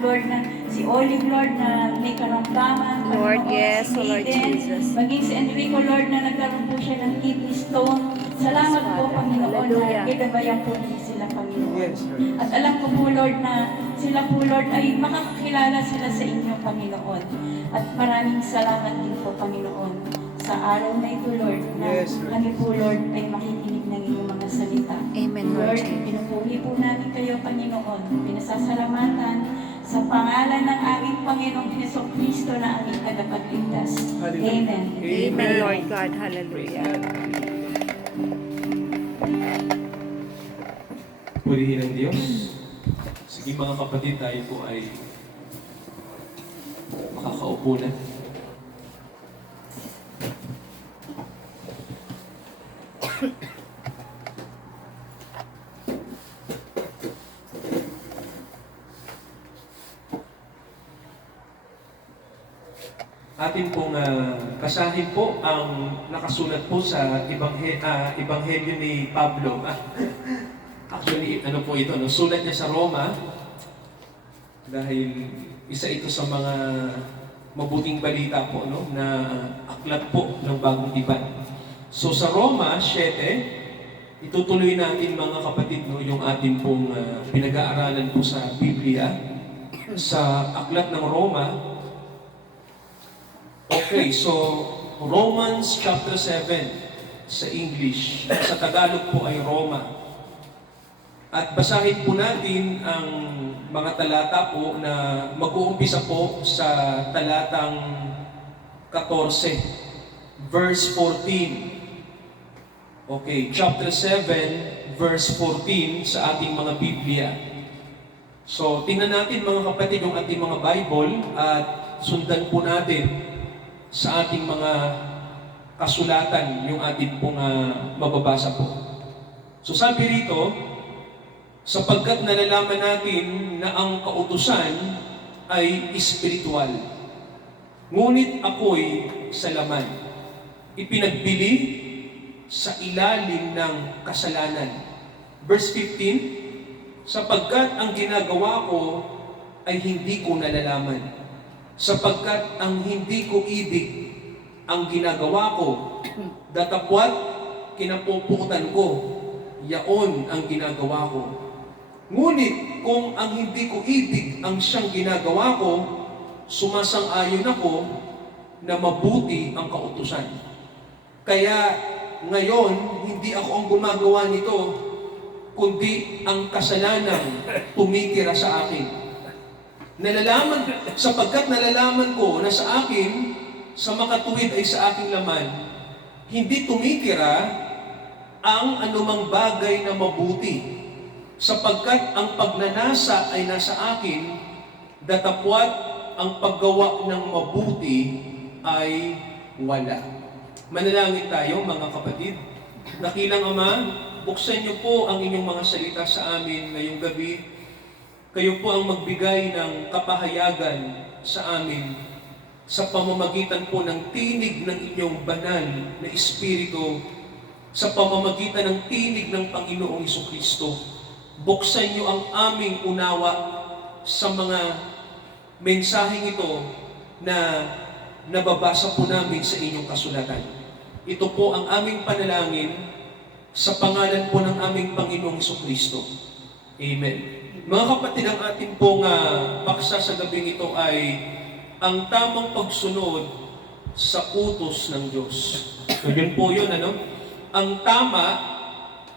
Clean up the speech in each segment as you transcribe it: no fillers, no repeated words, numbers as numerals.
Lord, na si Olive, Lord, na may karamdaman, Lord, Panginoon, yes, si Lord Maiden, Jesus. maging si Enrico, Lord, na nagkaroon po siya ng kidney stone. Salamat Yes, po, Father. Panginoon, Hallelujah. na ginabayan po niyo sila, Panginoon. Yes, Lord. At alam ko po, Lord, na sila po, Lord, ay makakakilala sila sa inyo, Panginoon. At maraming salamat din po, Panginoon, sa araw na ito, Lord, na Yes, Lord. kami po, Lord, ay makikinig ng iyong mga salita. Amen, Lord Lord, Jesus. pinupuri po namin kayo, Panginoon. Pinasasalamatan sa pangalan ng aming Panginoong Jesucristo na aming tagapagligtas. Hallelujah. Amen. Amen, Lord God. Hallelujah. Purihin ang Diyos. Sige mga kapatid, tayo po ay makakaupo na. Atin pong basahin po ang nakasulat po sa Ebanghelyo ni Pablo. Actually, ano po ito, no? Sulat niya sa Roma dahil isa ito sa mga mabuting balita po, no? Na aklat po ng bagong tipan. So sa Roma 7, itutuloy natin mga kapatid, no, yung ating pong pinag-aaralan po sa Biblia sa aklat ng Roma. Okay, so Romans chapter 7 sa English, sa Tagalog po ay Roma. At basahin po natin ang mga talata po na mag-uumpisa po sa talatang 14, verse 14. Okay, chapter 7, verse 14 sa ating mga Biblia. So, tingnan natin mga kapatid yung ating mga Bible at sundan po natin sa ating mga kasulatan yung ating pong mababasa po. So sabi rito, sapagkat nalalaman natin na ang kautusan ay espiritual, ngunit ako'y sa laman, ipinagbili sa ilalim ng kasalanan. Verse 15, sapagkat ang ginagawa ko ay hindi ko nalalaman, sapagkat ang hindi ko ibig ang ginagawa ko, datapwat kinapuputan ko, yaon ang ginagawa ko. Ngunit kung ang hindi ko ibig ang siyang ginagawa ko, sumasang-ayon ako na mabuti ang kautusan. Kaya ngayon, hindi ako ang gumagawa nito, kundi ang kasalanan tumitira sa akin. Sapagkat nalalaman ko na sa akin, sa makatuwid ay sa aking laman, hindi tumitira ang anumang bagay na mabuti, sapagkat ang pagnanasa ay nasa akin, datapwat ang paggawa ng mabuti ay wala. Manalangin tayo mga kapatid. Dakilang Ama, buksan niyo po ang inyong mga salita sa amin ngayong gabi. Kayo po ang magbigay ng kapahayagan sa amin sa pamamagitan po ng tinig ng inyong banal na Espiritu, sa pamamagitan ng tinig ng Panginoong Jesucristo. Buksan niyo ang aming unawa sa mga mensaheng ito na nababasa po namin sa inyong kasulatan. Ito po ang aming panalangin sa pangalan po ng aming Panginoong Jesucristo. Amen. Mga kapatid, ang ating pong paksa sa gabing ito ay ang tamang pagsunod sa utos ng Diyos. So yun po yun, ano? Ang tama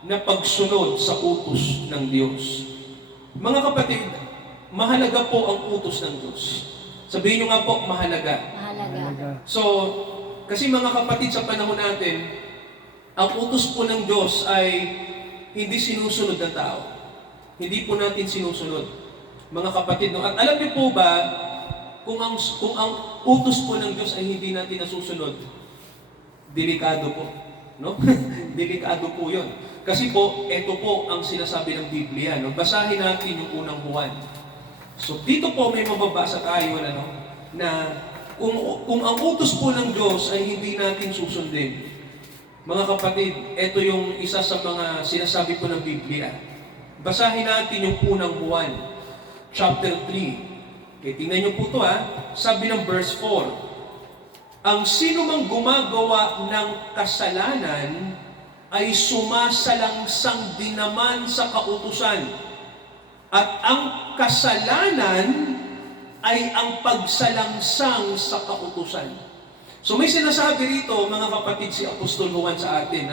na pagsunod sa utos ng Diyos. Mga kapatid, mahalaga po ang utos ng Diyos. Sabihin nyo nga po, mahalaga. Mahalaga. So, kasi mga kapatid sa panahon natin, ang utos po ng Diyos ay hindi sinusunod ng tao. Hindi po natin sinusunod. Mga kapatid, no? At alam niyo po ba, kung ang utos po ng Diyos ay hindi natin nasusunod, delikado po. No? Delikado po yun. Kasi po, ito po ang sinasabi ng Biblia. No? Basahin natin yung unang Juan. So dito po may mababasa tayo na kung ang utos po ng Diyos ay hindi natin susundin. Mga kapatid, ito yung isa sa mga sinasabi po ng Biblia. Basahin natin yung unang Juan, chapter 3. Okay, tingnan niyo po ito sabi ng verse 4, ang sino mang gumagawa ng kasalanan ay sumasalangsang din naman sa kautusan. At ang kasalanan ay ang pagsalangsang sa kautusan. So may sinasabi rito, mga kapatid, si Apostol Juan sa atin,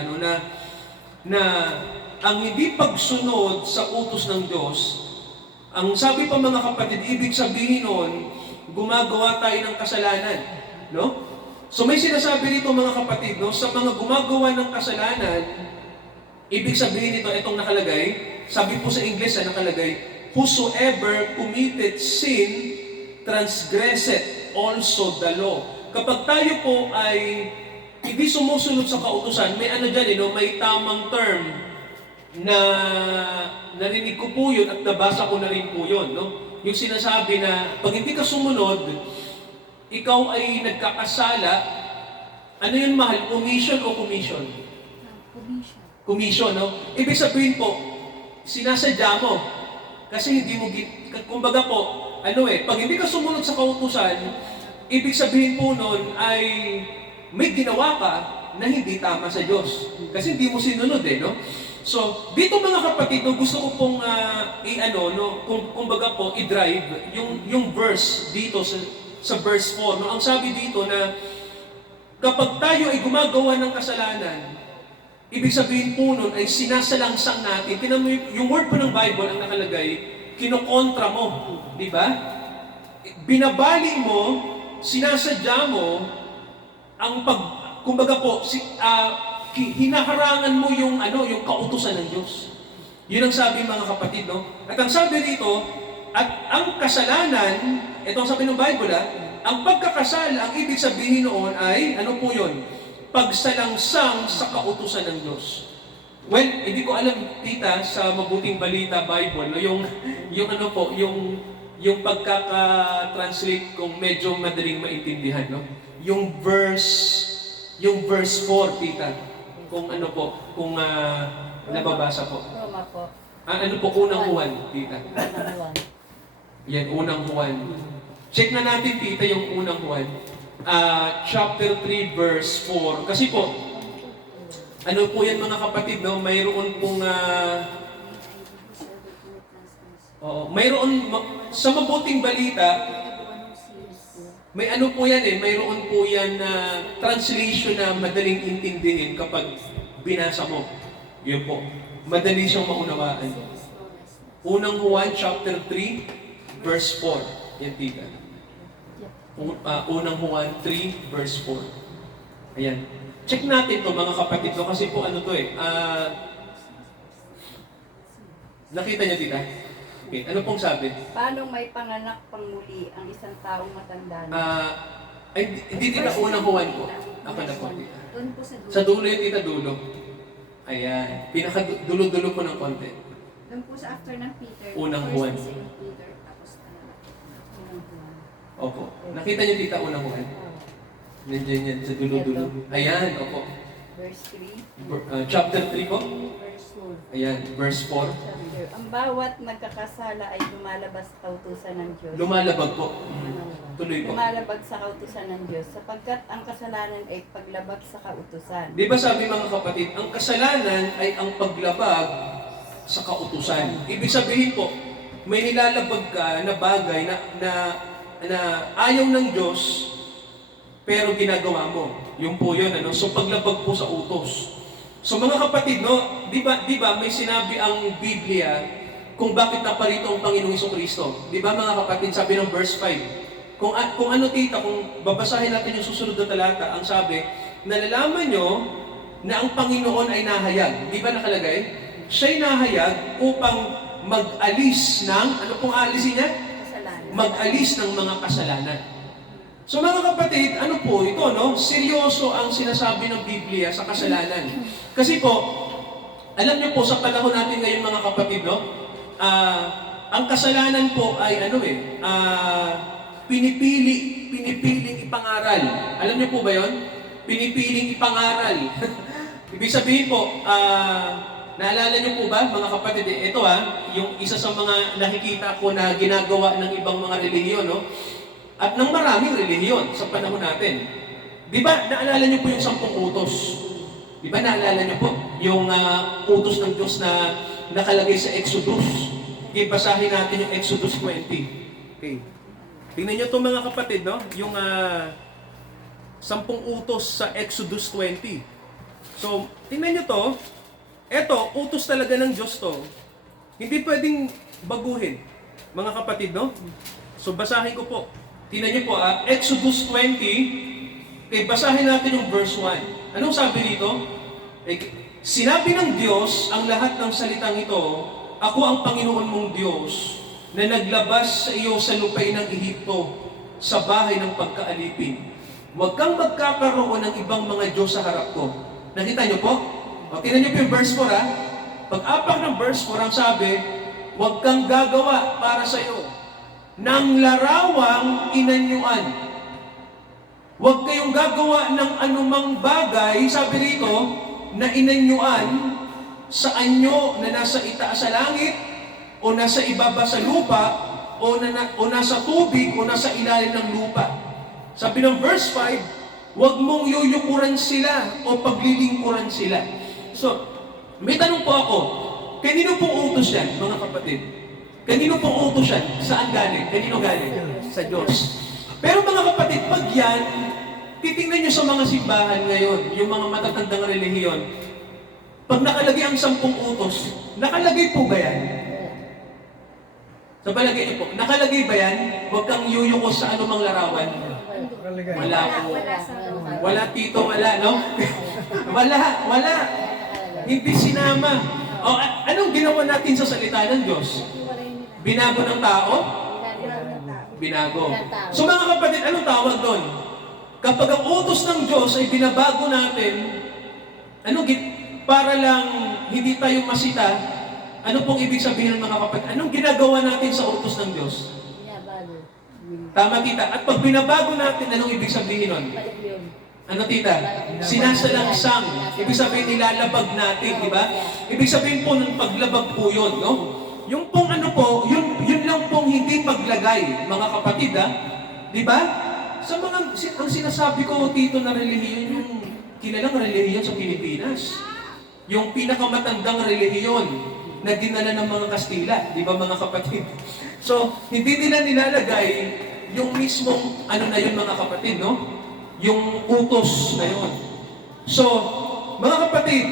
na ang hindi pagsunod sa utos ng Diyos, ang sabi pa mga kapatid, ibig sabihin nun, gumagawa tayo ng kasalanan. No? So may sinasabi rito mga kapatid, no, sa mga gumagawa ng kasalanan, ibig sabihin nito, itong nakalagay, sabi po sa English nakalagay, whosoever committed sin, transgresseth also the law. Kapag tayo po ay hindi sumusunod sa kautusan, may ano dyan, no, may tamang term na narinig ko po yun at nabasa ko na rin po yun. No? Yung sinasabi na pag hindi ka sumunod, ikaw ay nagkakasala, ano yun mahal? Omission o commission? Commission. Commission, no? Ibig sabihin po, sinasadya mo. Kasi hindi mo, kumbaga po, pag hindi ka sumunod sa kautusan, ibig sabihin po nun ay may ginawa ka na hindi tama sa Diyos. Kasi hindi mo sinunod no? So, dito mga kapatid, no, gusto ko pong kumbaga po, i-drive yung verse dito sa verse 4. No? Ang sabi dito na kapag tayo ay gumagawa ng kasalanan, ibig sabihin po nun ay sinasalangsang natin. Tingnan mo yung word po ng Bible ang nakalagay, kinokontra mo. Di ba? Binabali mo, sinasadya mo, kumbaga po, hinaharangan mo yung kautusan ng Diyos. Yun ang sabi mga kapatid, no? At ang sabi dito, at ang kasalanan, ito ang sabi ng Bible, ang pagkakasala, ang ibig sabihin noon ay, ano po yun? Pagsalangsang sa kautusan ng Diyos. Well, hindi ko alam, tita, sa Mabuting Balita Bible, no? yung pagkaka-translate kung medyo madaling maintindihan, no? Yung verse 4, tita. Kung nababasa po. Roma po. Ano po, unang Juan, tita. Unang Juan. Yan, unang Juan. Check na natin, tita, yung unang Juan. Chapter 3, verse 4. Kasi po, ano po yan mga kapatid, no? Mayroon pong, sa Mabuting Balita, may ano po yan mayroon po yan na translation na madaling intindihin kapag binasa mo. Yun po. Madali siyang maunawaan. Unang Juan, chapter 3, verse 4. Yan, tita. Unang Juan 3, verse 4. Ayan. Check natin to mga kapatid to kasi po nakita niyo, tita? Okay. Ano pong sabi? Paano may panganak pang muli ang isang taong matanda na? Hindi tita, unang Juan po. Ako na po, tita. Doon po sa dulo. Sa dulo yung tita, dulo. Ayan. Pinaka-dulo-dulo po ng konti. Doon po sa after ng Peter. Unang First Juan. and Second Peter, tapos unang Juan. Opo. Nakita niyo tita, unang Juan? Nandiyan yan, sa dulo-dulo. Ayan, opo. Verse 3. Chapter 3 po. Verse 4. Ayan, verse 4. Ang bawat nagkakasala ay lumalabas sa kautusan ng Diyos. Lumalabag po. Tuloy po. Lumalabag sa kautusan ng Diyos sapagkat ang kasalanan ay paglabag sa kautusan. Di ba sabi mga kapatid, ang kasalanan ay ang paglabag sa kautusan. Ibig sabihin po, may nilalabag ka na bagay na ayaw ng Diyos, pero ginagawa mo. Yung po yun, So paglabag po sa utos. So mga kapatid, no, di ba may sinabi ang Biblia kung bakit naparito ang Panginoong Jesucristo? Di ba mga kapatid, sabi ng verse 5. Kung ano tita, kung babasahin natin yung susunod na talata, ang sabi, nalalaman nyo na ang Panginoon ay nahayag. Di ba nakalagay? Siya'y nahayag upang mag-alis ng, ano pong alisin niya? Kasalanan. Mag-alis ng mga kasalanan. So mga kapatid, ano po ito, no? Seryoso ang sinasabi ng Biblia sa kasalanan. Kasi po, alam niyo po, sa panahon natin ngayon mga kapatid, no? Ang kasalanan po ay pinipiling ipangaral. Alam niyo po ba yon? Pinipiling ipangaral. Ibig sabihin po, Naalala niyo po ba, mga kapatid, ito yung isa sa mga nakikita ko na ginagawa ng ibang mga relihiyon, no? At ng maraming relihiyon sa panahon natin. Di ba, naalala niyo po yung 10 utos? Di ba, naalala niyo po yung utos ng Diyos na nakalagay sa Exodus? Okay, basahin natin yung Exodus 20. Okay. Tingnan niyo ito mga kapatid, no? Yung 10 utos sa Exodus 20. So, tingnan niyo to. Eto, utos talaga ng Diyos to. Hindi pwedeng baguhin, mga kapatid, no? So, basahin ko po. Tingnan niyo po, Exodus 20. Okay, basahin natin yung verse 1. Anong sabi dito? Sinabi ng Diyos ang lahat ng salitang ito, ako ang Panginoon mong Diyos, na naglabas sa iyo sa lupain ng Ehipto, sa bahay ng pagkaalipin. Huwag kang magkakaroon ng ibang mga Diyos sa harap ko. Nakita niyo po? O, tingnan niyo po yung verse 4 Pag-apak ng verse 4, ang sabi, huwag kang gagawa para sa iyo ng larawang inanyuan. Huwag kayong gagawa ng anumang bagay, sabi rito, na inanyuan sa anyo na nasa itaas sa langit, o nasa ibaba sa lupa, o nasa tubig, o nasa ilalim ng lupa. Sabi ng verse 5, huwag mong yuyukuran sila o paglilingkuran sila. So, may tanong po ako, kanino pong utos yan, mga kapatid? Kanino pong utos yan? Saan galing? Kanino galing? Sa Diyos. Pero mga kapatid, pag yan, titingnan nyo sa mga simbahan ngayon, yung mga matatandang relihiyon, pag nakalagay ang 10 utos, nakalagay po ba yan? Sa palagay niyo po, nakalagay ba yan? Huwag kang yuyukos sa anumang larawan. Wala po. Wala tito, wala, no? Wala. Hindi sinama. O, anong ginawa natin sa salita ng Diyos? Binago ng tao? Binago. So mga kapatid, anong tawag doon? Kapag ang utos ng Diyos ay binabago natin, para lang hindi tayo masita, ano pong ibig sabihin ng mga kapatid? Anong ginagawa natin sa utos ng Diyos? Tama, tita. At pag binabago natin, anong ibig sabihin nun? Ano, tita? Sinasalangsang. Ibig sabihin, nilalabag natin, di ba? Ibig sabihin po ng paglabag po yun, no? Yung pong yun lang pong hindi paglagay, mga kapatid, di ba? Ang sinasabi ko, tito, na relihiyon, yung kilalang relihiyon sa Pilipinas. Yung pinakamatandang relihiyon na dinala ng mga Kastila, di ba mga kapatid? So, hindi nila nilalagay yung mismong, na yun mga kapatid, no? Yung utos na yun. So, mga kapatid,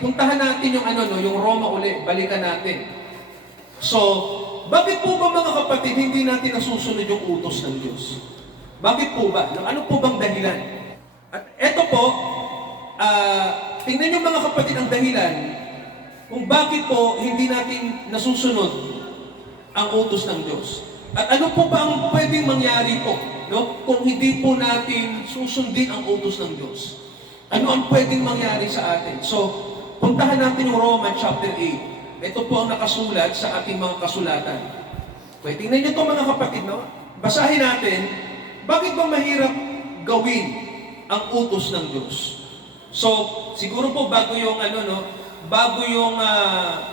puntahan natin yung yung Roma uli, balikan natin. So, bakit po ba mga kapatid, hindi natin nasusunod yung utos ng Diyos? Bakit po ba? Ano po bang dahilan? At eto po, tingnan nyo mga kapatid ang dahilan kung bakit po hindi natin nasusunod ang utos ng Diyos. At ano po ba ang pwedeng mangyari po, no? Kung hindi po natin susundin ang utos ng Diyos? Ano ang pwedeng mangyari sa atin? So, puntahan natin yung Romans chapter 8. Ito po ang nakasulat sa ating mga kasulatan. Okay, tingnan nyo ito mga kapatid, no? Basahin natin, bakit ba mahirap gawin ang utos ng Diyos? So, siguro po bago yung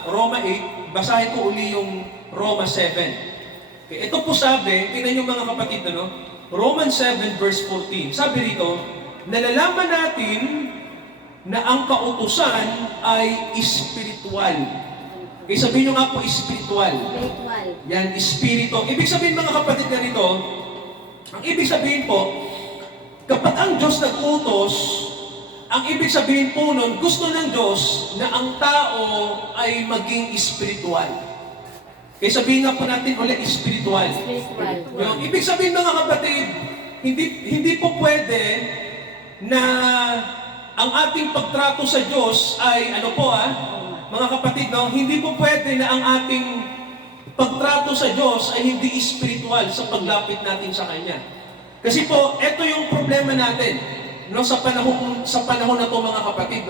Roma 8, basahin ko uli yung Roma 7. Okay, ito po sabi, tingnan nyo mga kapatid, Romans 7 verse 14. Sabi rito, nalalaman natin na ang kautusan ay espiritual. Okay, sabihin nyo nga po espiritual. Yan, espiritu. Ibig sabihin mga kapatid ganito, ang ibig sabihin po, kapag ang Diyos nag-utos, ang ibig sabihin po nun, gusto ng Diyos na ang tao ay maging espiritual. Kaya sabihin nga po natin ulit, espiritual. Yung ibig sabihin mga kapatid, hindi po pwede na ang ating pagtrato sa Diyos ay, mga kapatid, hindi po pwede na ang ating pagtrato sa Diyos ay hindi espiritual sa paglapit natin sa Kanya. Kasi po, ito yung problema natin, sa panahon na to mga kapatid,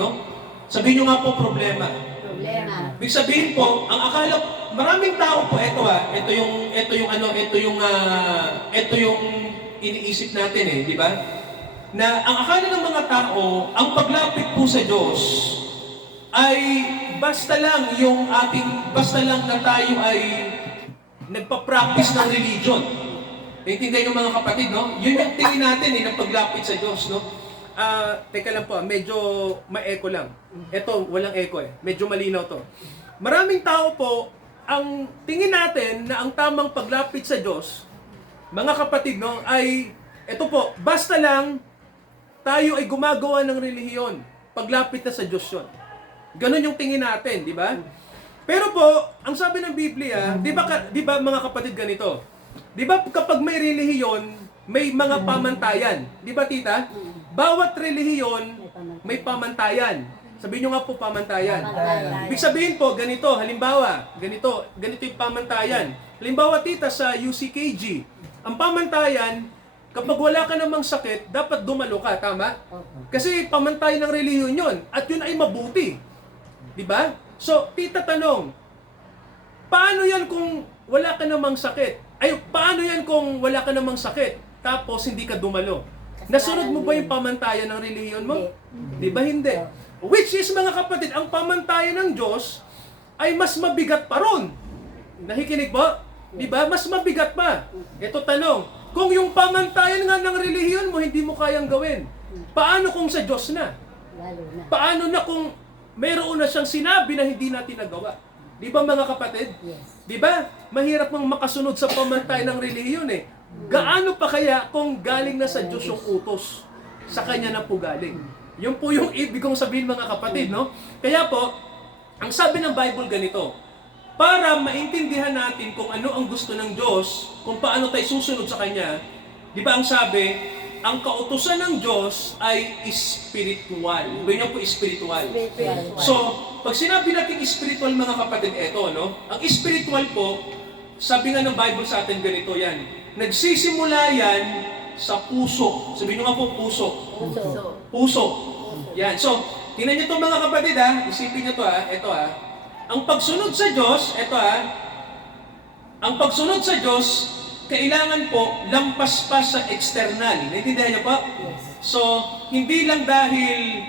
Sabihin nyo nga po problema. Ibig sabihin po, ang akala, maraming tao po, ito yung iniisip natin di ba? Na ang akala ng mga tao, ang paglapit po sa Diyos ay basta lang na tayo ay nagpa-practice ng religion. Naintindihan yung mga kapatid, no? Yun yung tingin natin ng paglapit sa Diyos, no? Teka lang po, medyo ma-echo lang. Ito, walang echo eh. Medyo malinaw to. Maraming tao po, ang tingin natin na ang tamang paglapit sa Diyos, mga kapatid, no, ay, ito po, basta lang tayo ay gumagawa ng relihiyon. Paglapit na sa Diyos yun. Ganon yung tingin natin, di ba? Pero po, ang sabi ng Biblia, di ba mga kapatid ganito? Di ba kapag may relihiyon, may mga pamantayan. Di ba tita? Bawat relihiyon, may pamantayan. Sabihin nyo nga po pamantayan. Ibig sabihin po, ganito, halimbawa, ganito yung pamantayan. Halimbawa tita sa UCKG, ang pamantayan, kapag wala ka namang sakit, dapat dumalo ka, tama? Kasi pamantayan ng relihiyon yun, at yun ay mabuti. Di ba? So, tita tanong, paano yan kung wala ka namang sakit? Paano yan kung wala ka namang sakit, tapos hindi ka dumalo? Nasunod mo ba yung pamantayan ng relihiyon mo? Di ba hindi? Which is, mga kapatid, ang pamantayan ng Diyos ay mas mabigat pa ron. Nakikinig po? Di ba? Mas mabigat pa. Ito tanong, kung yung pamantayan nga ng relihiyon mo hindi mo kayang gawin, paano kung sa Diyos na? Paano na kung mayroon na siyang sinabi na hindi natin nagawa? Di ba mga kapatid? Yes. Di ba? Mahirap mang makasunod sa pamantayan ng relihiyon eh. Gaano pa kaya kung galing na sa Diyos yung utos? Sa Kanya na po galing. Yun po yung ibig kong sabihin mga kapatid, no? Kaya po, ang sabi ng Bible ganito, para maintindihan natin kung ano ang gusto ng Diyos, kung paano tayo susunod sa Kanya, di ba ang sabi, ang kautusan ng Diyos ay spiritual. Ganyan po, spiritual. So, pag sinabi natin spiritual mga kapatid, eto, no? Ang spiritual po, sabi nga ng Bible sa atin ganito yan, nagsisimula yan sa puso. Sabihin nyo nga po, puso. Puso. Yan. So, tingnan nyo ito mga kapatid ha. Isipin nyo ito ha. Ito ha. Ang pagsunod sa Diyos, ito ha. Ang pagsunod sa Diyos, kailangan po lampas pa sa external. Naintindihan nyo po? So, hindi lang dahil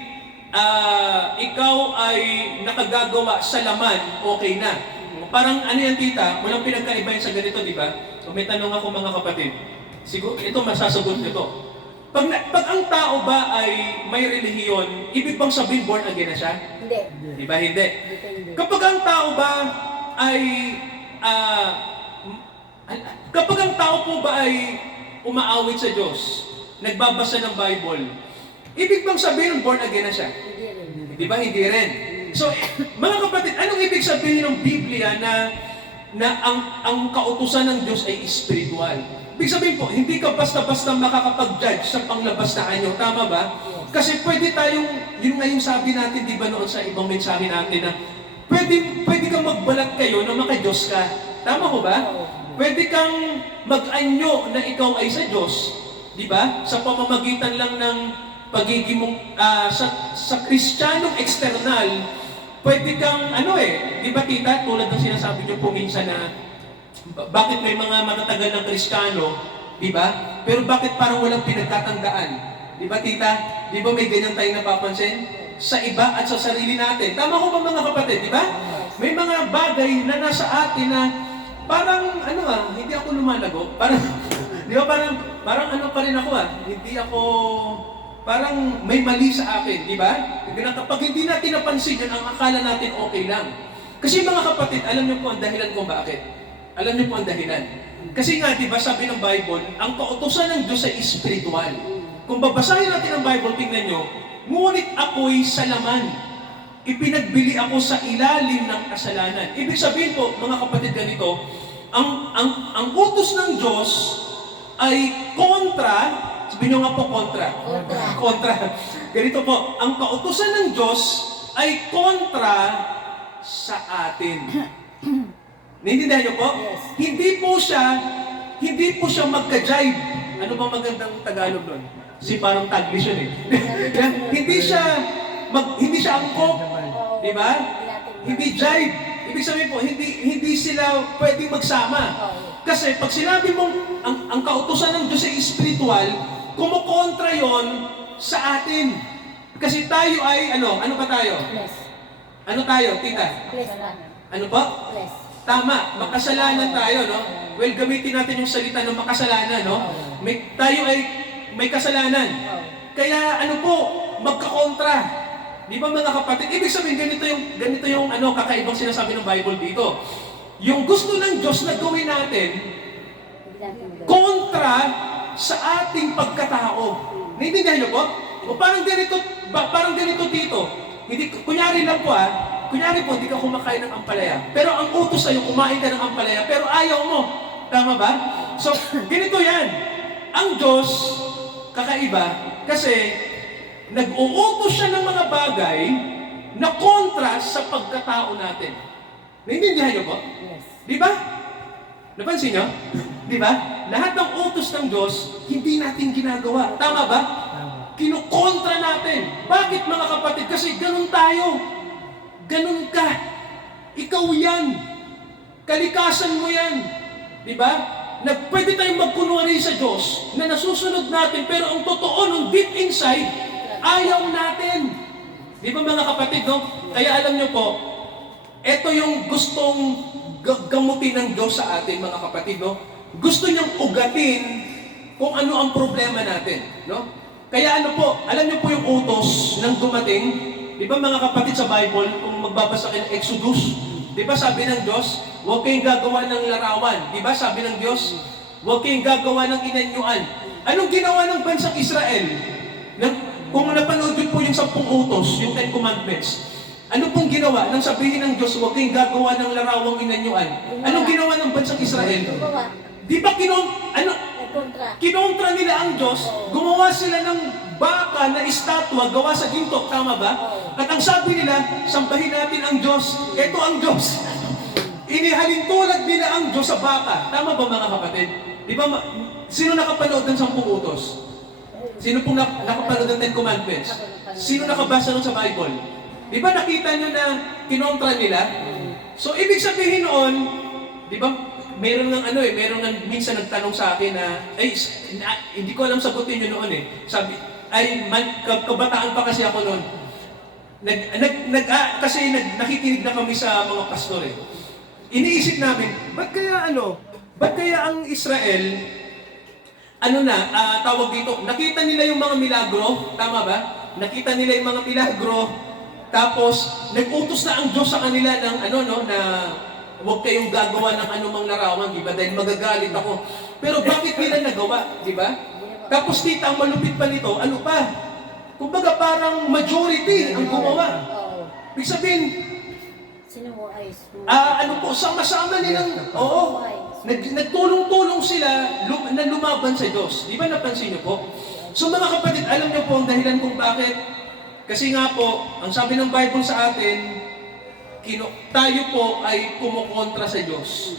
ikaw ay nakagagawa sa laman, okay na. Parang ano yan tita, walang pinagkaiba yan sa ganito, di ba? So, may tanong ako mga kapatid. Siguro, ito masasagot nito. Pag ang tao ba ay may relihiyon, ibig bang sabihin born again na siya? Hindi. Di ba? Hindi. Kapag ang tao ba ay kapag ang tao po ba ay umaawit sa Diyos, nagbabasa ng Bible, ibig bang sabihin born again na siya? Di ba? Hindi rin. So, mga kapatid, anong ibig sabihin ng Biblia na ang kautusan ng Diyos ay spiritual? Ibig sabihin po, hindi ka basta-basta makakapag-judge sa panglabas na anyo. Tama ba? Kasi pwede tayong, yun nga yung sabi natin, di ba noon sa ibang mensahe natin na pwede kang magbalat kayo na maka-Diyos ka. Tama ko ba? Pwede kang mag-anyo na ikaw ay sa Diyos. Di ba? Sa pamamagitan lang ng pagiging mong, sa Kristiyanong external, pwede kang, di ba tita, tulad ng sinasabi niyo po minsan na, bakit may mga matatagal ng Kristiyano, di ba? Pero bakit parang walang pinagtatandaan? Di ba tita? Di ba may ganyan tayong napapansin? Sa iba at sa sarili natin. Tama ko ba mga kapatid, di ba? May mga bagay na nasa atin na parang, hindi ako lumalago. Parang, di ba parang pa rin ako hindi ako, parang may mali sa akin, di ba? Kapag hindi natin napansin yun, ang akala natin okay lang. Kasi mga kapatid, alam niyo po ang dahilan kung bakit. Alam niyo po ang dahilan. Kasi nga, di ba, sabi ng Bible, ang kautusan ng Diyos ay spiritual. Kung babasahin natin ang Bible, tingnan nyo, ngunit ako'y sa laman. Ipinagbili ako sa ilalim ng kasalanan. Ibig sabihin po, mga kapatid, ganito, ang utos ng Diyos ay kontra, sabihin nyo nga po kontra. Ganito po, ang kautusan ng Diyos ay kontra sa atin. Naintindihan niyo po? Yes. Hindi po siya magka-jive. Ano ba magandang Tagalog doon? Kasi parang Taglish yun eh. hindi siya angkop. Di ba? Hindi jive. Ibig sabihin po, hindi sila pwedeng magsama. Kasi pag sinabi mong ang kautusan ng Diyos ay spiritual, kumukontra yon sa atin. Kasi tayo ay, ano ba tayo? Ano tayo, tita? Bless na. Ano po? Bless. Tama, makasalanan tayo, no? Well, gamitin natin yung salita ng makasalanan, no? Tayo ay may kasalanan. Kaya ano po, magkakontra. Di ba mga kapatid? Ibig sabihin, ganito yung kakaibang sinasabi ng Bible dito. Yung gusto ng Diyos na gawin natin, kontra sa ating pagkatao. Naintindihan niyo po? O parang ganito dito. Hindi, kunyari lang po kunyari po, hindi ka kumakain ng ampalaya. Pero ang utos sa'yo, kumain ka ng ampalaya, pero ayaw mo. Tama ba? So, ganito yan. Ang Diyos, kakaiba, kasi nag-uutos siya ng mga bagay na kontra sa pagkatao natin. Naintindihan niyo po? Yes. Di ba? Napansin niyo? Di ba? Lahat ng utos ng Diyos, hindi natin ginagawa. Tama ba? Kinukontra natin. Bakit mga kapatid? Kasi ganun tayo. Ganun ka. Ikaw yan. Kalikasan mo yan. Di ba? Pwede tayong magkunwari sa Diyos na nasusunod natin, pero ang totoo nung deep inside, ayaw natin. Di ba mga kapatid, no? Kaya alam niyo po, ito yung gustong gamutin ng Diyos sa atin, mga kapatid, no? Gusto niyang ugatin kung ano ang problema natin, no? Kaya ano po, alam niyo po yung utos ng dumating, di ba mga kapatid sa Bible, kung magbabasa kayo ng Exodus, di ba sabi ng Diyos, huwag kayong gagawa ng larawan. Di ba sabi ng Diyos, huwag kayong gagawa ng inanyuan. Anong ginawa ng bansang Israel? Kung napanood yun po yung 10 utos, yung 10 commandments, ano pong ginawa nang sabihin ng Diyos, huwag kayong gagawa ng larawang inanyuan? Anong ginawa ng bansang Israel? Di ba kinontra nila ang Diyos, gumawa sila ng baka na estatwa, gawa sa ginto, tama ba? At ang sabi nila, sambahin natin ang Diyos. Ito ang Diyos. Inihalin tulad nila ang Diyos sa baka. Tama ba mga kapatid? Di ba, sino nakapanood ng 10 utos? Sino pong nakapanood ng 10 commandments? Sino nakabasa nun sa Bible? Di ba nakita nyo na kinontra nila? So, ibig sabihin noon, di ba, meron ng minsan nagtanong sa akin na, hindi ko alam sagutin nyo noon Sabi, kabataan pa kasi ako noon. Kasi nakikinig na kami sa mga pastor Iniisip namin, ba't kaya ang Israel, tawag dito, nakita nila yung mga milagro, tama ba? Nakita nila yung mga milagro, tapos nag-utos na ang Diyos sa kanila ng na huwag kayong gagawa ng anumang larawan, di ba? Dahil magagalit ako. Pero bakit nila nagawa, di ba? Tapos tita, ang malupit pa nito, ano pa? Kumbaga parang majority ang gumawa. Ibig sabihin, sama-sama nilang, nagtulong-tulong sila na lumaban sa Diyos. Di ba napansin niyo po? So mga kapatid, alam niyo po ang dahilan kung bakit. Kasi nga po, ang sabi ng Bible sa atin, tayo po ay kumukontra sa Diyos.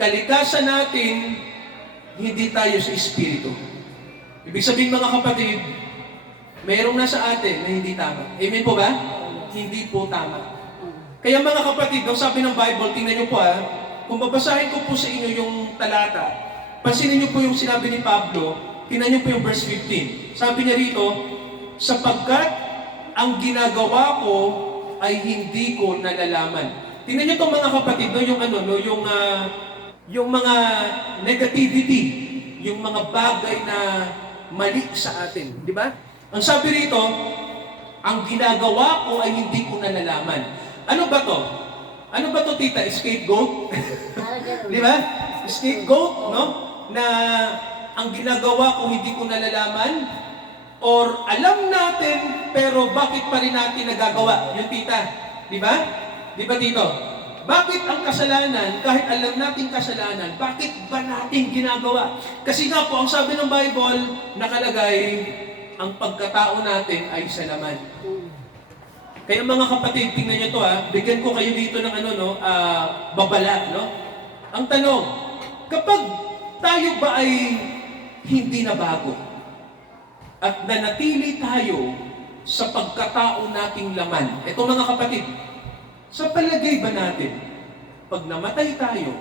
Kalikasan natin, hindi tayo sa Espiritu. Ibig sabihin mga kapatid, mayroong nasa atin na hindi tama. Amen po ba? Hindi po tama. Kaya mga kapatid, nung sabi ng Bible, tingnan niyo po kung babasahin ko po sa inyo yung talata, pansinin niyo po yung sinabi ni Pablo, tingnan niyo po yung verse 15. Sabi niya rito, sapagkat ang ginagawa ko ay hindi ko nalalaman. Tingnan niyo itong mga kapatid, yung mga negativity, yung mga bagay na mali sa atin. Di ba? Ang sabi rito, ang ginagawa ko ay hindi ko nalalaman. Ano ba to? Ano ba to, tita? Scapegoat? Di ba? Scapegoat, no? Na ang ginagawa ko hindi ko nalalaman? Or alam natin, pero bakit pa rin natin nagagawa? Yung tita, di ba? Di ba dito? Bakit ang kasalanan, kahit alam natin kasalanan, bakit ba natin ginagawa? Kasi nga po, ang sabi ng Bible, nakalagay, ang pagkatao natin ay sa laman. Kaya mga kapatid, tingnan nyo to bigyan ko kayo dito ng babala, no? Ang tanong, kapag tayo ba ay hindi na bago, at nanatili tayo sa pagkatao nating laman. Ito mga kapatid, sa palagay ba natin, pag namatay tayo,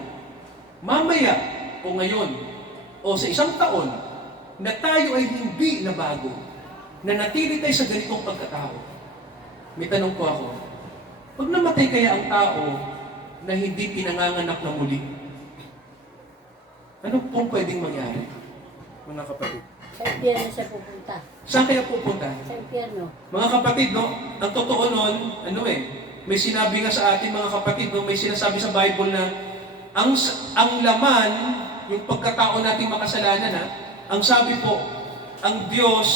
mamaya o ngayon, o sa isang taon, na tayo ay hindi na bago, nanatili tayo sa ganitong pagkatao? May tanong po ako, Pag namatay kaya ang tao na hindi pinanganganak na muli, ano pong pwedeng mangyari, mga kapatid? Sa impyerno siya pupunta. Saan kaya pupunta? Sa impyerno. Mga kapatid, no? Ang totoo nun, may sinabi nga sa atin mga kapatid, no? May sinasabi sa Bible na ang laman, yung pagkatao nating makasalanan, ang sabi po, ang Diyos,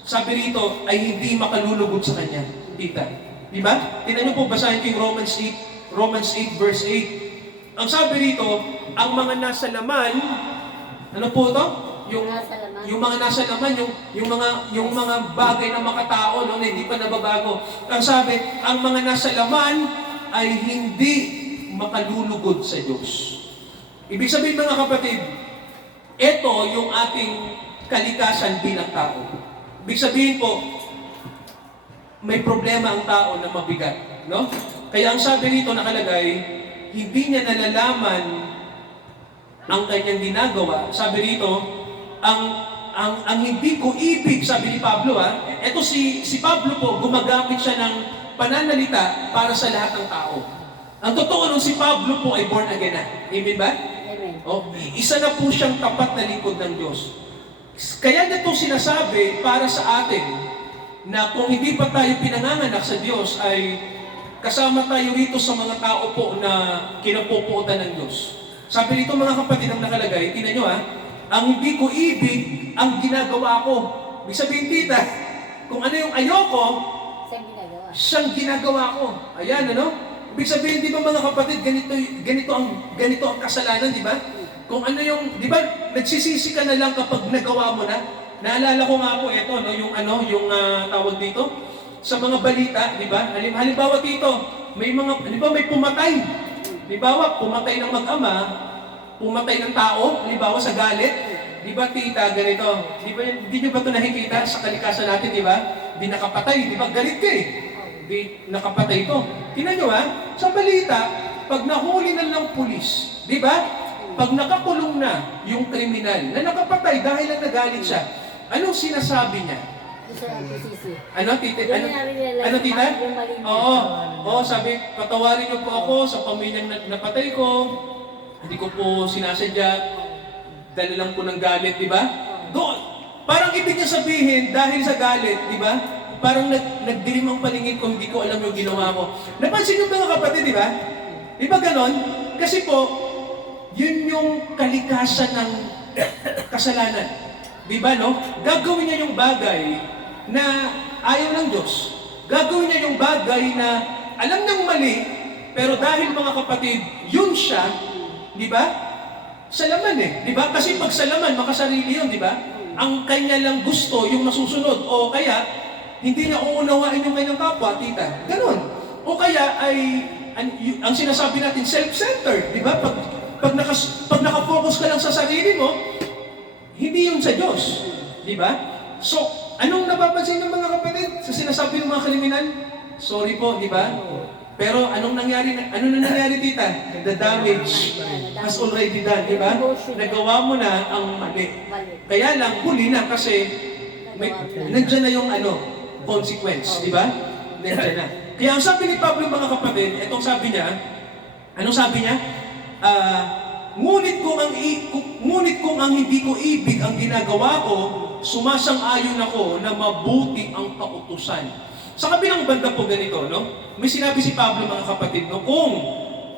sabi rito, ay hindi makalulugod sa Kanya. Tita. Di ba? Tingnan niyo po, basahin ko yung Romans 8 verse 8. Ang sabi rito, ang mga nasa laman, ano po to? Nasa laman. Yung mga nasa laman, yung mga bagay na makatao, no, na hindi pa nababago. Ang sabi, ang mga nasa laman ay hindi makalulugod sa Diyos. Ibig sabihin mga kapatid, ito yung ating kalikasan bilang tao. Ibig sabihin po, may problema ang tao na mabigat, no? Kaya ang sabi rito nakalagay, hindi niya nalalaman ang kanyang ginagawa. Sabi rito, ang hindi ko ibig, sabi ni Pablo, ito si Pablo po, gumagamit siya ng pananalita para sa lahat ng tao. Ang totoo nung si Pablo po ay born again na. Amen ba? Amen. O, isa na po siyang tapat na lingkod ng Diyos. Kaya na ito sinasabi para sa atin na kung hindi pa tayo pinanganganak sa Diyos ay kasama tayo rito sa mga tao po na kinapupuotan ng Diyos. Sabi rito mga kapatid ang nakalagay, tingnan nyo ang hindi ko ibig ang ginagawa ko. Ibig sabihin tita, kung ano yung ayoko, Saan ginagawa? siyang ginagawa ko. Ayan, ano? Ibig sabihin, di ba mga kapatid, ganito ang kasalanan, di ba? Kung ano yung, di ba, nagsisisi ka na lang kapag nagawa mo na. Naalala ko nga po ito, no, yung tawag dito, sa mga balita, di ba? Halimbawa dito, may pumatay. Halimbawa, pumatay ng mag-ama, pumatay ng tao, halimbawa sa galit. Di ba tita, ganito? Di nyo ba ito nakikita sa kalikasan natin, di ba? Di nakapatay, di ba? Galit ka eh. Di nakapatay ito. Tingnan nyo sa balita, pag nahuli na ng pulis, di ba? Pag nakakulong na yung kriminal na nakapatay dahil lang nagalit siya, anong sinasabi niya? Gusto ang pusisi. Ano, tita? Doon namin realize Ano, tita? yung mali niya. Oo, sabi, patawarin niyo po ako sa pamilyang napatay ko. Hindi ko po sinasadya. Dala lang po ng galit, di ba? Doon, parang ibig niya sabihin, dahil sa galit, di ba? Parang nagdilim ang paningin ko, hindi ko alam yung ginawa ko. Napansin niyo mga kapatid, di ba? Di ba ganon? Kasi po, yun yung kalikasan ng kasalanan. Di ba, no? Gagawin niya yung bagay na ayaw ng Diyos. Gagawin niya yung bagay na alam ng mali, pero dahil mga kapatid, yun siya, di ba? Sa laman di ba? Kasi pag sa laman, makasarili yun, di ba? Ang kanya lang gusto, yung masusunod. O kaya, hindi niya uunawain yung kanyang kapwa, tita. Ganon. O kaya ay, ang sinasabi natin, self-centered, di ba? Pag nakafocus ka lang sa sarili mo, hindi yun sa Diyos. Di ba? So, anong napapansin ng mga kapatid sa sinasabi ng mga kriminal? Sorry po, di ba? Pero anong nangyari? Ano na nangyari, tita? The damage has already done, di ba? Nagawa mo na ang mali. Kaya lang, huli na kasi nandiyan na yung consequence, di ba? Nandiyan na. Kaya ang sabi ni Pablo, mga kapatid, itong sabi niya, anong sabi niya? Ngunit kung ang hindi ko ibig ang ginagawa ko, sumasang-ayon ako na mabuti ang kautusan. Sa kabilang banda po ganito, no? May sinabi si Pablo, mga kapatid, no? Kung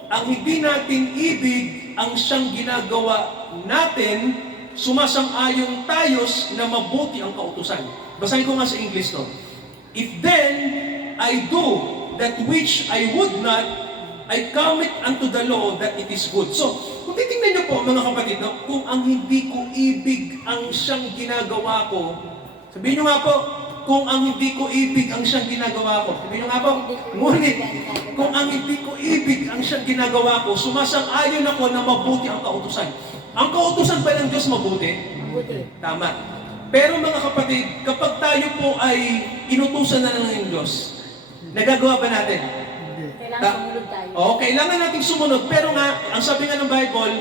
ang hindi natin ibig ang siyang ginagawa natin, sumasang-ayon tayo na mabuti ang kautusan. Basahin ko nga sa English, no? If then I do that which I would not, I commit unto the law that it is good. So, kung titingnan niyo po mga kapatid, no, kung ang hindi ko ibig ang siyang ginagawa ko, sabihin niyo nga po, kung ang hindi ko ibig ang siyang ginagawa ko, sabihin niyo nga po, ngunit, kung ang hindi ko ibig ang siyang ginagawa ko, sumasang-ayon ako na mabuti ang kautusan. Ang kautusan ba ng Diyos mabuti? Mabuti. Tama. Pero mga kapatid, kapag tayo po ay inutusan na ng Diyos, nagagawa ba natin? Kailangan sumunod tayo. Oo, kailangan nating sumunod. Pero nga, ang sabi nga ng Bible,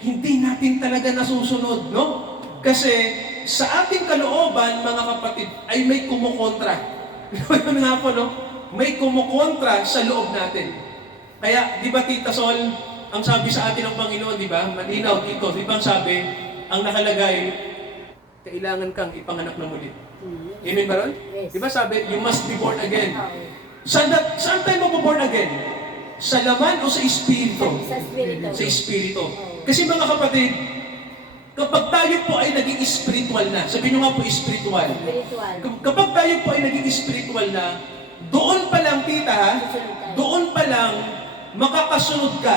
hindi natin talaga nasusunod, no? Kasi sa ating kalooban, mga kapatid, ay may kumukontra. Ano nga po, no? may kumukontra sa loob natin. Kaya, di ba Tita Sol, ang sabi sa atin ng Panginoon, di ba? Malinaw dito, di ba ang sabi, ang nakalagay, kailangan kang ipanganak na muli. Amen ba ron? Yes. Di ba sabi, you must be born again. Oo. Saan tayo mababorn again? Sa laman o sa espiritu? Sa spirito. Sa espiritu. Kasi mga kapatid, kapag tayo po ay naging spiritual na, sabihin nyo nga po spiritual. Spiritual. Kapag tayo po ay naging spiritual na, doon pa lang tita ha, doon pa lang makakasunod ka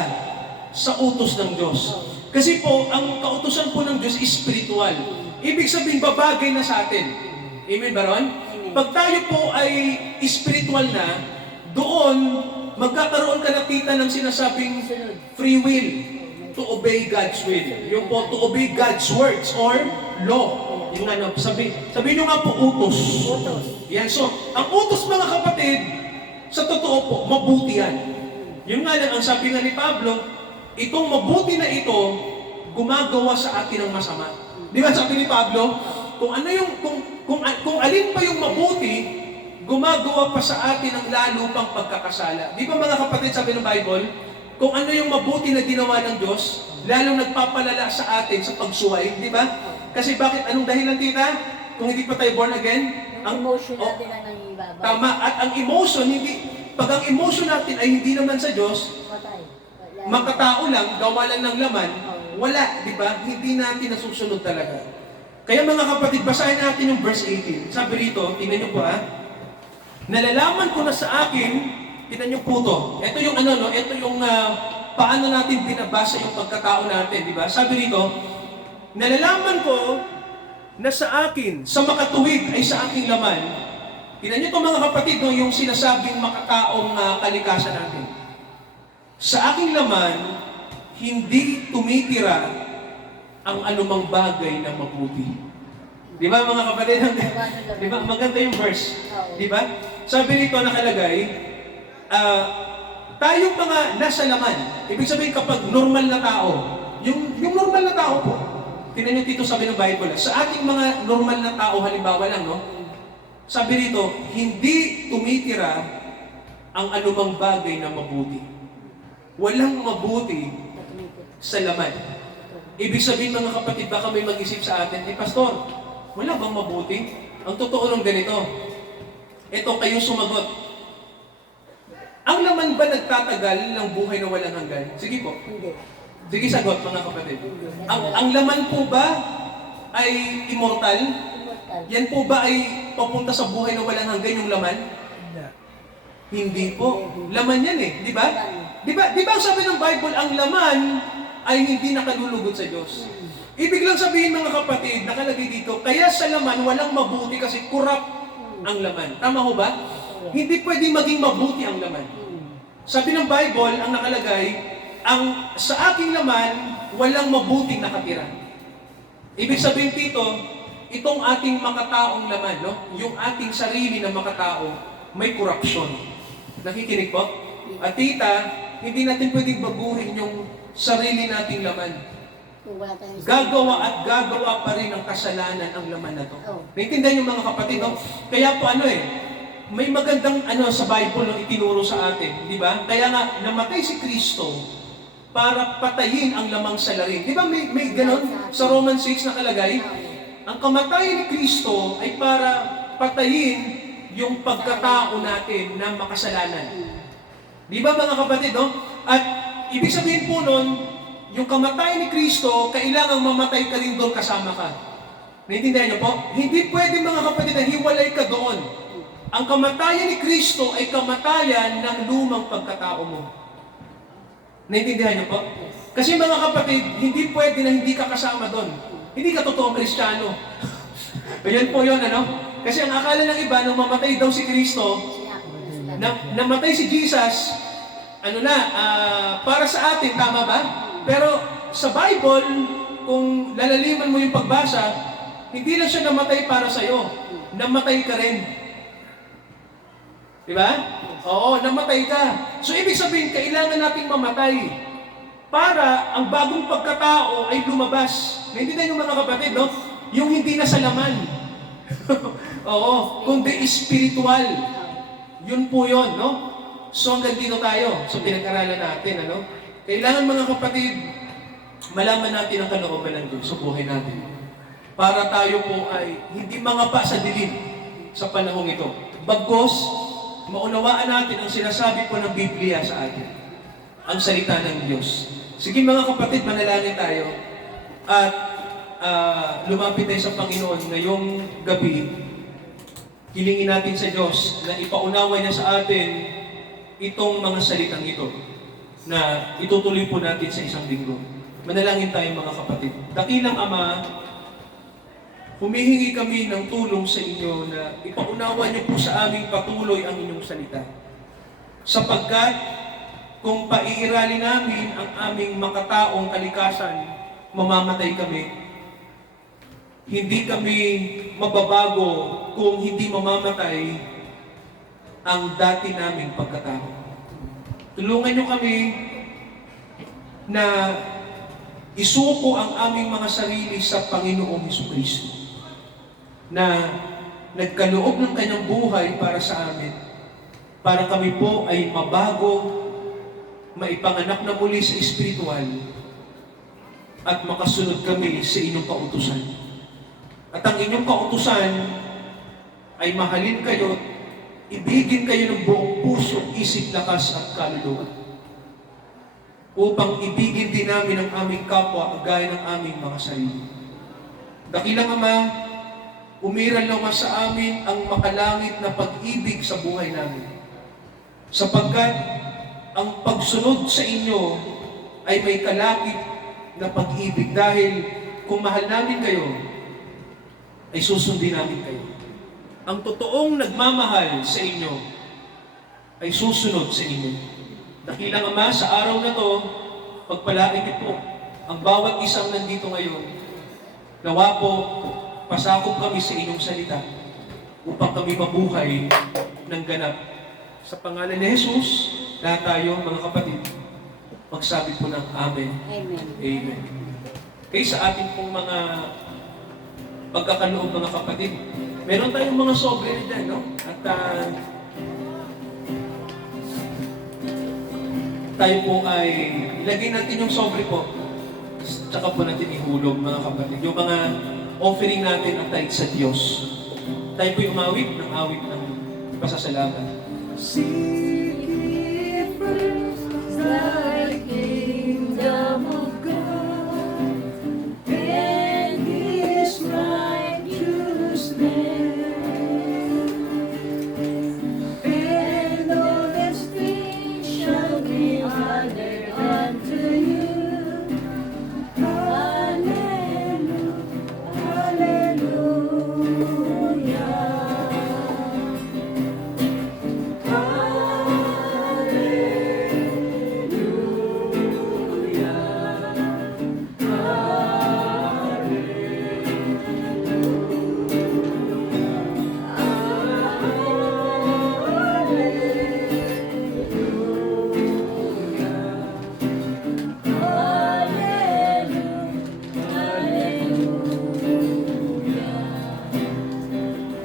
sa utos ng Diyos. Kasi po, ang kautusan po ng Diyos is spiritual. Ibig sabihin, babagay na sa atin. Amen ba ron? Pag tayo po ay spiritual na, doon, magkakaroon ka na tita ng sinasabing free will to obey God's will. Yung po, to obey God's words or law. Yung ano, sabihin nyo nga po, utos. Yan, so, ang utos mga kapatid, sa totoo po, mabuti yan. Yung nga lang, ang sabi nga ni Pablo, itong mabuti na ito, gumagawa sa atin ng masama. Di ba sabi ni Pablo, kung ano yung, kung alin pa yung mabuti, gumagawa pa sa atin ng lalo pang pagkakasala. Di ba mga kapatid, sabi ng Bible, kung ano yung mabuti na ginawa ng Diyos, lalong nagpapalala sa atin sa pagsuway, di ba? Kasi bakit? Anong dahilan, tita? Kung hindi pa tayo born again? Ang emotion natin ang nangyibaba. Tama. At ang emotion, pag ang emotion natin ay hindi naman sa Diyos, Matay. makatao lang, gawa lang ng laman, wala, di ba? Hindi natin nasusunod talaga. Kaya mga kapatid, basahin natin yung verse 18. Sabi rito, tingnan niyo po ha, nalalaman ko na sa akin, tingnan niyo po to. Ito yung ito yung paano natin binabasa yung pagkatao natin, di ba? Sabi rito, nalalaman ko na sa akin, sa makatuwid ay sa aking laman. Tingnan niyo to mga kapatid, no, yung sinasabing makataong kalikasan natin. Sa aking laman, hindi tumitira ang anumang bagay na mabuti. Di ba mga kapatid? Di ba? Maganda yung verse. Di ba? Sabi nito nakalagay, tayong mga nasa laman. Ibig sabihin kapag normal na tao, yung normal na tao po, tingnan nyo dito sabi ng Bible, sa ating mga normal na tao, halimbawa lang, no? Sabi rito, hindi tumitira ang anumang bagay na mabuti. Walang mabuti sa laman. Ibig sabihin mga kapatid, baka may mag-isip sa atin, Pastor, wala bang mabuti? Ang totoo ng ganito, ito kayo sumagot. Ang laman ba nagtatagal ng buhay na walang hanggan? Sige po. Hindi. Sige sagot mga kapatid. Ang laman po ba ay immortal? Immortal. Yan po ba ay papunta sa buhay na walang hanggan yung laman? Hindi po. Laman yan eh, di ba? Di ba sabi ng Bible, ang laman ay hindi nakalulugod sa Diyos. Ibig lang sabihin mga kapatid, nakalagay dito, kaya sa laman walang mabuti kasi kurap ang laman. Tama ho ba? Hindi pwedeng maging mabuti ang laman. Sabi ng Bible, ang nakalagay, sa aking laman, walang mabuting nakatira. Ibig sabihin dito, itong ating makataong laman, no? Yung ating sarili na makatao, may corruption. Nakikinig po? At tita, hindi natin pwedeng baguhin yung sarili nating laman. Gagawa at gagawa pa rin ng kasalanan ang laman na to. Naintindihan yung mga kapatid, no? Kaya po may magandang sa Bible no, itinuro sa atin, di ba? Kaya nga, namatay si Kristo para patayin ang lamang salarin. Di ba may ganon sa Romans 6 nakalagay? Ang kamatayan ni Kristo ay para patayin yung pagkatao natin na makasalanan. Di ba mga kapatid, no? At ibig sabihin po nun, yung kamatayan ni Kristo, kailangang mamatay ka rin doon kasama ka. Naintindihan niyo po? Hindi pwede mga kapatid na hiwalay ka doon. Ang kamatayan ni Kristo ay kamatayan ng lumang pagkatao mo. Naintindihan niyo po? Kasi mga kapatid, hindi pwede na hindi ka kasama doon. Hindi ka totoong Kristiyano. Ayan po yun, Kasi ang akala ng iba, nung mamatay daw si Kristo, namatay si Jesus, para sa atin, tama ba? Pero sa Bible, kung lalaliman mo yung pagbasa, hindi lang siya namatay para sa'yo. Namatay ka rin. Diba? Oo, namatay ka. So, ibig sabihin, kailangan nating mamatay para ang bagong pagkatao ay lumabas. Naintindihan yung mga kapatid, no? Yung hindi na sa laman. Oo, kundi spiritual. Yun po yun, no? So hanggang dito tayo. So pinag-aralan natin, ano? Kailangan mga kapatid, malaman natin ang kalooban ng Diyos sa buhay natin. Para tayo po ay hindi mangapa sa dilim sa panahong ito. Bagkus, maunawaan natin ang sinasabi po ng Biblia sa atin. Ang salita ng Diyos. Sige mga kapatid, manalangin tayo. At lumapit tayo sa Panginoon ngayong gabi. Hilingin natin sa Diyos na ipaunawa niya sa atin itong mga salitang ito na itutuloy po natin sa isang linggo. Manalangin tayo mga kapatid. Dakilang Ama, humihingi kami ng tulong sa inyo na ipaunawa niyo po sa aming patuloy ang inyong salita. Sapagkat kung paiirali namin ang aming makataong kalikasan, mamamatay kami. Hindi kami mababago kung hindi mamamatay ang dati naming pagkatao. Tulungan niyo kami na isuko ang aming mga sarili sa Panginoong Hesukristo na nagkaloob ng kanyang buhay para sa amin, para kami po ay mabago, maipanganak na muli sa espiritual, at makasunod kami sa inyong kautusan. At ang inyong kautusan ay mahalin kayo, ibigin kayo ng buong puso, isip, lakas at kaluluwa. Upang ibigin din namin ang aming kapwa gaya ng aming mga sarili. Dakilang Ama, umiral naman sa amin ang makalangit na pag-ibig sa buhay namin. Sapagkat ang pagsunod sa inyo ay may kalakip na pag-ibig dahil kung mahal namin kayo, ay susundin namin kayo. Ang totoong nagmamahal sa inyo ay susunod sa inyo. Dakilang Ama, sa araw na to, pagpalain niyo po ang bawat isang nandito ngayon. Nawa po, pasakop kami sa inyong salita upang kami mabuhay ng ganap. Sa pangalan ni Jesus, lahat tayo, mga kapatid, magsabi po ng Amen. Amen. Amen. Okay, sa ating pong mga pagkakaloob, mga kapatid, meron tayong mga sobre dyan, no? At tayo po ay ilagay natin yung sobre po. Tsaka po natin ihulog, mga kapatid. Yung mga offering natin at tithe sa Diyos. Tayo po umawit ng awit ng pasasalamat. Seek ye first thy kingdom of God and His righteousness, and all these things shall be added unto you. Hallelujah, hallelujah.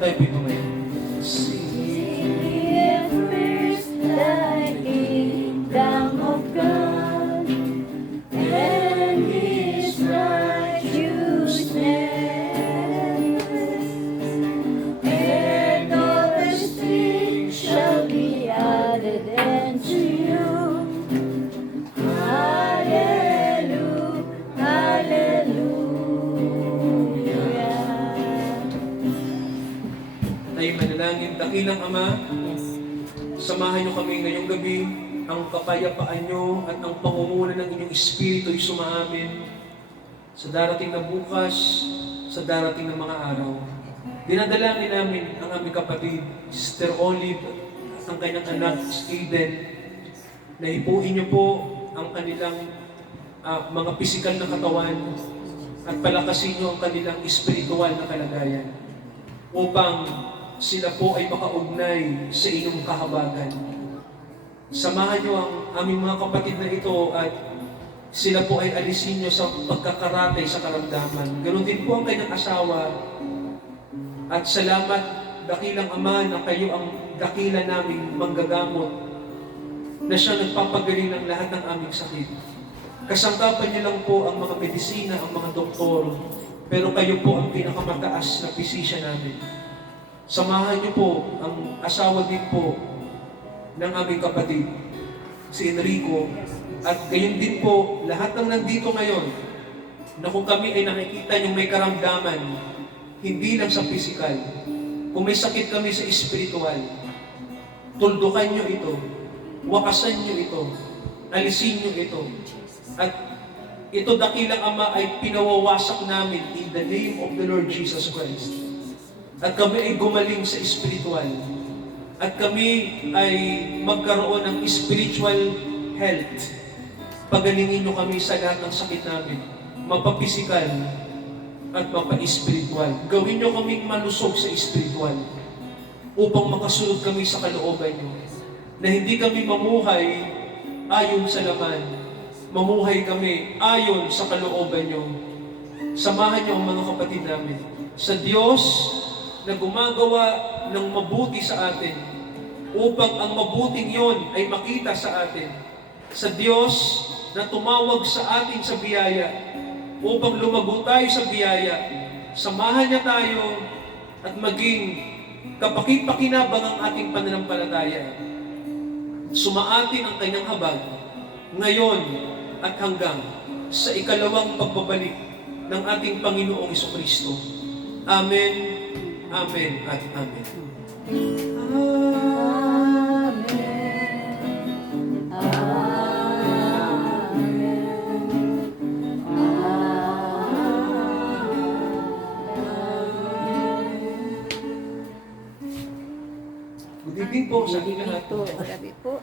Tayo po tumayo. Seek ye first thy kingdom of God and His righteousness, and all these things shall be added unto you. Hallelujah, hallelujah. Tayo manalangin. Dakilang Ama, Yes. samahan niyo kami ngayong gabi. Ang kapayapaan niyo at ang pangunguna ng inyong Espiritu ay sumaamin sa darating na bukas, sa darating na mga araw. Dinadalangin namin ang aming kapatid, Sister Olive, at ang kanyang anak, Aiden, na ipuin niyo po ang kanilang mga pisikal na katawan at palakasin niyo ang kanilang espiritual na kalagayan upang sila po ay makaugnay sa inyong kahabagan. Samahan niyo ang aming mga kapatid na ito at sila po ay alisin niyo sa pagkakaratay sa karamdaman. Ganon din po ang kanyang asawa. At salamat dakilang Ama, na kayo ang dakila naming manggagamot, na siya nagpapagaling ng lahat ng aming sakit. Kasangkapan niyo lang po ang mga medisina, ang mga doktor, pero kayo po ang pinakamataas na pisisya namin. Samahan niyo po ang asawa din po ng aming kapatid, si Enrico, at gayon din po lahat ng nandito ngayon, na kung kami ay nakikita niyong may karamdaman, hindi lang sa pisikal, kung may sakit kami sa espiritual, tuldukan niyo ito, wakasan niyo ito, alisin niyo ito, at ito dakilang Ama ay pinawawasak namin in the name of the Lord Jesus Christ. At kami ay gumaling sa espiritual. At kami ay magkaroon ng spiritual health. Pagalingin niyo kami sa lahat ng sakit namin, mapapisikal at mapa-espiritual. Gawin niyo kaming malusog sa espiritual upang makasunod kami sa kalooban niyo. Na hindi kami mamuhay ayon sa laman, mamuhay kami ayon sa kalooban niyo. Samahan niyo ang mga kapatid namin sa Diyos na gumagawa ng mabuti sa atin upang ang mabuting yon ay makita sa atin. Sa Diyos na tumawag sa atin sa biyaya upang lumago tayo sa biyaya. Samahan niya tayo at maging kapakit-pakinabang ang ating pananampalataya. Sumaatin ang kanyang habag ngayon at hanggang sa ikalawang pagbabalik ng ating Panginoong Jesucristo. Amen, amen, at amen. Good evening po sa ating lahat. Gabi po.